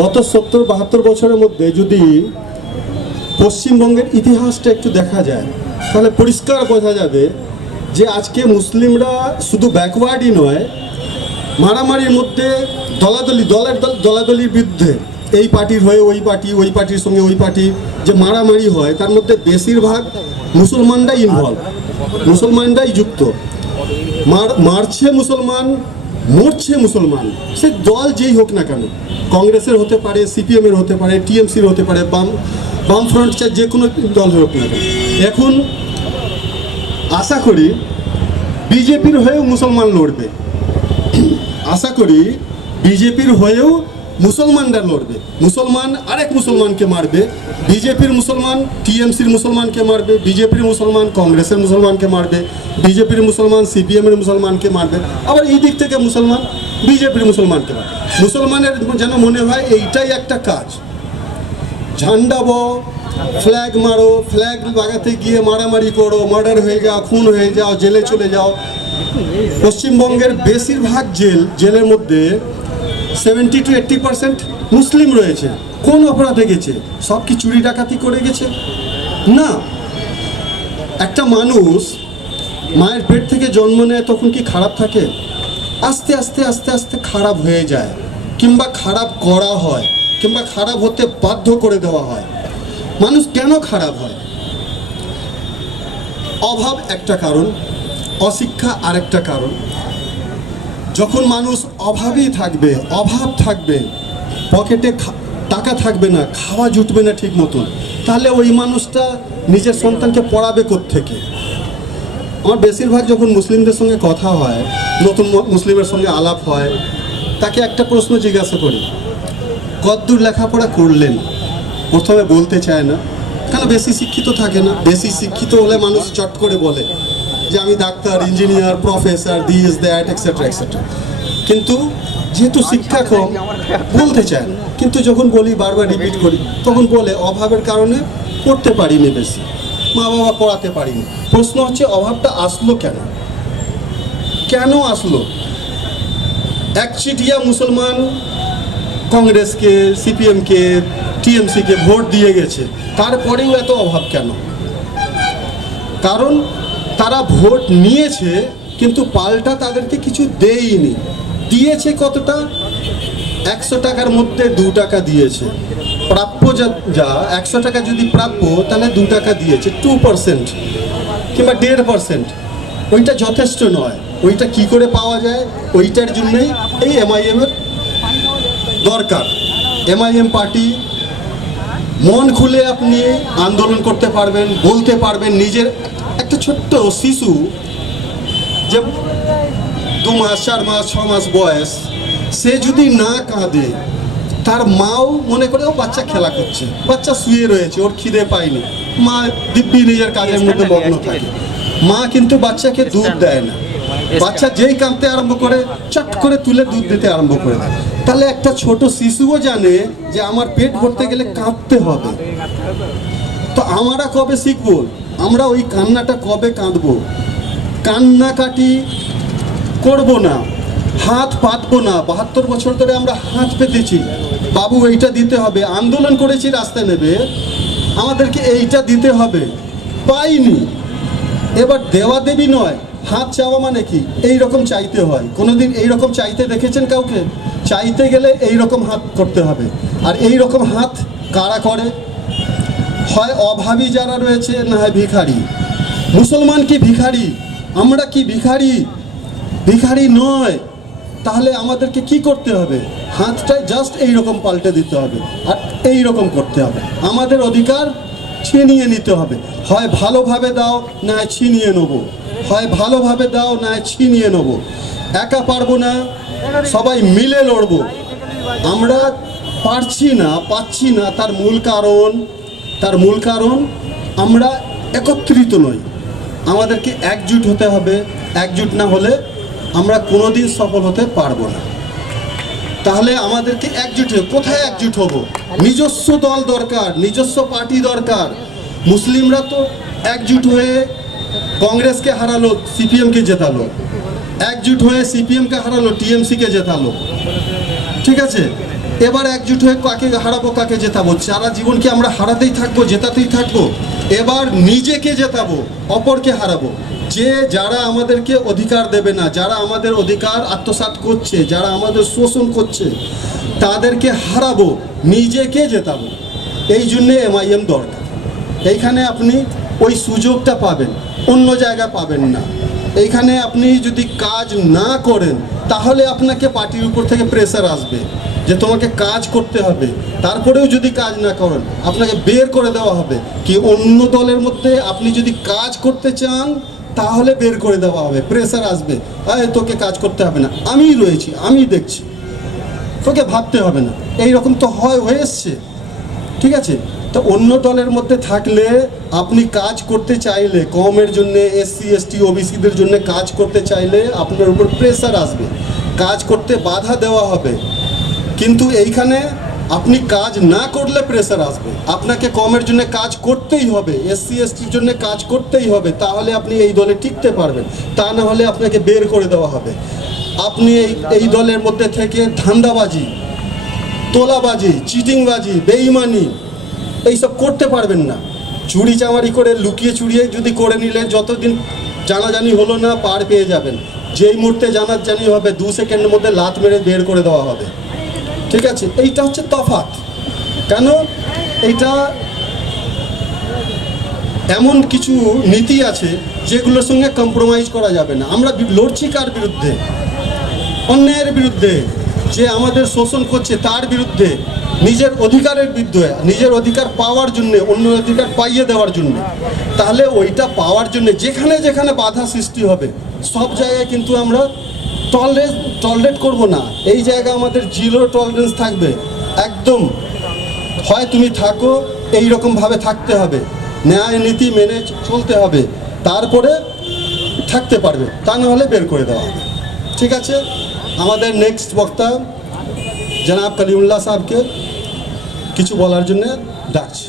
গত সত্তর, বাহাত্তর বছরের মধ্যে যদি পশ্চিমবঙ্গের ইতিহাসটা একটু দেখা যায়, তাহলে পরিষ্কার বোঝা যাবে যে আজকে মুসলিমরা শুধু ব্যাকওয়ার্ডই নয়, মারামারির মধ্যে দলাদলি, দলের দল, দলাদলির বিরুদ্ধে এই পার্টির হয়ে ওই পার্টি, ওই পার্টির সঙ্গে ওই পার্টি যে মারামারি হয়, তার মধ্যে বেশিরভাগ মুসলমানরাই ইনভলভ মুসলমানরাই যুক্ত। মার, মারছে মুসলমান মরছে মুসলমান, সে দল যেই হোক না কেন, কংগ্রেসের হতে পারে, সিপিএমের হতে পারে, টিএমসির হতে পারে, বাম, বামফ্রন্ট চার যে কোনো দল হোক না কেন। এখন আশা করি বিজেপির হয়েও মুসলমান লড়বে। আশা করি বিজেপির হয়েও মুসলমানরা লড়বে। মুসলমান আরেক মুসলমানকে মারবে। বিজেপির মুসলমান, টিএমসির মুসলমানকে মারবে। বিজেপির মুসলমান, কংগ্রেসের মুসলমানকে মারবে। বিজেপির মুসলমান, সিপিএমের মুসলমানকে মারবে। আবার এই দিক থেকে মুসলমান, বিজেপির মুসলমানকে মারবে। মুসলমানের যেন মনে হয় এইটাই একটা কাজ। ঝান্ডা বো ফ্ল্যাগ মারো, ফ্ল্যাগ লাগাতে গিয়ে মারামারি করো, মার্ডার হয়ে যাও, খুন হয়ে যাও, জেলে চলে যাও। পশ্চিমবঙ্গের বেশিরভাগ জেল, জেলের মধ্যে সেভেন্টি টু এইট্টি পার্সেন্ট মুসলিম রয়েছে। কোন অপরাধে গেছে? সব কি চুরি ডাকাতি করে গেছে? না। একটা মানুষ মায়ের পেট থেকে জন্ম নেয়, তখন কি খারাপ থাকে? আস্তে আস্তে আস্তে আস্তে খারাপ হয়ে যায়। কিংবা খারাপ করা হয়, কিংবা খারাপ হতে বাধ্য করে দেওয়া হয়। মানুষ কেন খারাপ হয়? অভাব একটা কারণ, অশিক্ষা আরেকটা কারণ। যখন মানুষ অভাবই থাকবে, অভাব থাকবে, পকেটে টাকা থাকবে না, খাওয়া জুটবে না ঠিক মতন, তাহলে ওই মানুষটা নিজের সন্তানকে পড়াবে থেকে আমার বেশিরভাগ যখন মুসলিমদের সঙ্গে কথা হয়, নতুন মুসলিমের সঙ্গে আলাপ হয়, তাকে একটা প্রশ্ন জিজ্ঞাসা করি, কদ্দূর লেখাপড়া করলেন? প্রথমে বলতে চায় না, কেন বেশি শিক্ষিত থাকে না? বেশি শিক্ষিত হলে মানুষ চট করে বলে যে আমি doctor, engineer, professor this that etcetera etcetera কিন্তু যেহেতু শিক্ষা কম বলতে চায়, কিন্তু যখন বলি বারবার রিপিট করি, তখন বলে অভাবের কারণে পড়তে পারিনি বেশি, মা বাবা পড়াতে পারিনি। প্রশ্ন হচ্ছে, অভাবটা আসলো কেন? কেন আসলো? একচিটিয়া মুসলমান কংগ্রেসকে, সিপিএমকে, টিএমসিকে ভোট দিয়ে গেছে, তারপরেও এত অভাব কেন? কারণ তারা ভোট নিয়েছে, কিন্তু পাল্টা তাদেরকে কিছু দেয়নি। দিয়েছে কতটা? একশো টাকার মধ্যে দু টাকা দিয়েছে। প্রাপ্য যা একশো টাকা যদি প্রাপ্য, তাহলে দু টাকা দিয়েছে টু পার্সেন্ট কিংবা দেড় পার্সেন্ট ওইটা যথেষ্ট নয়। ওইটা কি করে পাওয়া যায়? ওইটার জন্যই এই এমআইএমের দরকার। এমআইএম পার্টি, মন খুলে আপনি আন্দোলন করতে পারবেন, বলতে পারবেন, নিজের ছোট্ট শিশু যে দু মাস চার মাস ছ মাস বয়স সে যদি না কাঁদে তার মাও মনে করে ও বাচ্চা খেলা করছে বাচ্চা শুয়ে রয়েছে ওর খিদে পায়নি। মা দিব্যি নিজের কাজের মধ্যে মগ্ন থাকে। মা কিন্তু বাচ্চাকে দুধ দেয় না। বাচ্চা যেই কাঁদতে আরম্ভ করে চট করে তুলে দুধ দিতে আরম্ভ করে তাহলে একটা ছোট শিশুও জানে যে আমার পেট ভরতে গেলে কাঁদতে হবে। তো আমরা কবে শিখব? আমরা ওই কান্নাটা কবে কাঁদবো? কান্নাকাটি করব না, হাত পাতবো না। বাহাত্তর বছর ধরে আমরা হাত পেতেছি। বাবু, এইটা দিতে হবে। আন্দোলন করেছি, রাস্তায় নেবে। আমাদেরকে এইটা দিতে হবে। পাইনি। এবার দেওয়া দেবী নয়, হাত চাওয়া মানে কি? এই রকম চাইতে হয়। কোনোদিন এই রকম চাইতে দেখেছেন কাউকে? চাইতে গেলে এই রকম হাত করতে হবে। আর এই রকম হাত কারা করে? হয় অভাবী যারা রয়েছে, না হয় ভিখারি। মুসলমান কি ভিখারি? আমরা কি ভিখারি? ভিখারি নয়। তাহলে আমাদেরকে কি করতে হবে? হাতটাই জাস্ট এই রকম পাল্টে দিতে হবে আর এই রকম করতে হবে। আমাদের অধিকার ছিনিয়ে নিতে হবে। হয় ভালোভাবে দাও, না ছিনিয়ে নেব। হয় ভালোভাবে দাও, না ছিনিয়ে নেব। একা পারব না, সবাই মিলে লড়বো। আমরা পারছি না, পাচ্ছি না, তার মূল কারণ তার মূল কারণ, আমরা একত্রিত নই। আমাদেরকে একজুট হতে হবে, একজুট না হলে আমরা কোনোদিন সফল হতে পারব না। তাহলে আমাদেরকে একজুট কোথায় একজুট হব? নিজস্ব দল দরকার, নিজস্ব পার্টি দরকার। মুসলিমরা তো একজুট হয়ে কংগ্রেসকে হারালো, সিপিএমকে জেতালো। একজুট হয়ে সিপিএমকে হারালো, টিএমসিকে জেতালো। ঠিক আছে? এবার একজুট হয়ে কাকে হারাবো, কাকে জেতাবো? সারা জীবন কি আমরা হারাতেই থাকব, জেতাতেই থাকব? এবার নিজেকে জেতাবো, অপরকে হারাবো। যে যারা আমাদেরকে অধিকার দেবে না, যারা আমাদের অধিকার আত্মসাৎ করছে, যারা আমাদের শোষণ করছে, তাদেরকে হারাবো, নিজেকে জেতাবো। এই জন্যে এমআইএম দরকার। এইখানে আপনি ওই সুযোগটা পাবেন, অন্য জায়গা পাবেন না। এইখানে আপনি যদি কাজ না করেন তাহলে আপনাকে পার্টির উপর থেকে প্রেসার আসবে যে তোমাকে কাজ করতে হবে। তারপরেও যদি কাজ না করেন, আপনাকে বের করে দেওয়া হবে। কি অন্য দলের মধ্যে আপনি যদি কাজ করতে চান, তাহলে বের করে দেওয়া হবে। প্রেসার আসবে। এই তোকে কাজ করতে হবে না। আমিই রয়েছি আমি দেখছি। তোকে ভাবতে হবে না। এই রকম তো হয়, হয়ে এসছে। ঠিক আছে? তো অন্য দলের মধ্যে থাকলে আপনি কাজ করতে চাইলে, কমের জন্য এসসি, এসটি, ওবিসিদের জন্য কাজ করতে চাইলে আপনার উপর প্রেসার আসবে। কাজ করতে বাধা দেওয়া হবে। কিন্তু এইখানে আপনি কাজ না করলে প্রেসার আসবে। আপনাকে কমের জন্য কাজ করতেই হবে, এসসি, এসটির জন্য কাজ করতেই হবে, তাহলে আপনি এই দলে টিকতে পারবেন। তা না হলে আপনাকে বের করে দেওয়া হবে। আপনি এই এই দলের মধ্যে থেকে ধান্দাবাজি, তোলাবাজি চিটিংবাজি বেইমানি এইসব করতে পারবেন না। চুরি চামারি করে লুকিয়ে চুরিয়ে যদি করে নিলে যতদিন জানাজানি হলো না, পার পেয়ে যাবেন। যেই মুহূর্তে জানাজানি হবে, দু সেকেন্ডের মধ্যে লাত মেরে বের করে দেওয়া হবে। ঠিক আছে? এইটা হচ্ছে তফাৎ। কেন? এইটা এমন কিছু নীতি আছে, যেগুলোর সঙ্গে কম্প্রোমাইজ করা যাবে না। আমরা লড়ছি কার বিরুদ্ধে? অন্যায়ের বিরুদ্ধে। যে আমাদের শোষণ করছে, তার বিরুদ্ধে। নিজের অধিকারের বিরুদ্ধে, নিজের অধিকার পাওয়ার জন্য অন্য অধিকার পাইয়ে দেওয়ার জন্য। তাহলে ওইটা পাওয়ার জন্য যেখানে যেখানে বাধা সৃষ্টি হবে, সব জায়গায় কিন্তু আমরা টলারেট টলারেট করব না। এই জায়গা আমাদের জিরো টলারেন্স থাকবে। একদম। হয় তুমি থাকো এই রকমভাবে থাকতে হবে। ন্যায়, নীতি মেনে চলতে হবে। তারপরে থাকতে পারবে। তা না হলে বের করে দেওয়া হবে। ঠিক আছে? আমাদের নেক্সট বক্তা জনাব কলিমুল্লাহ সাহেবকে কিছু বলার জন্য ডাকছি।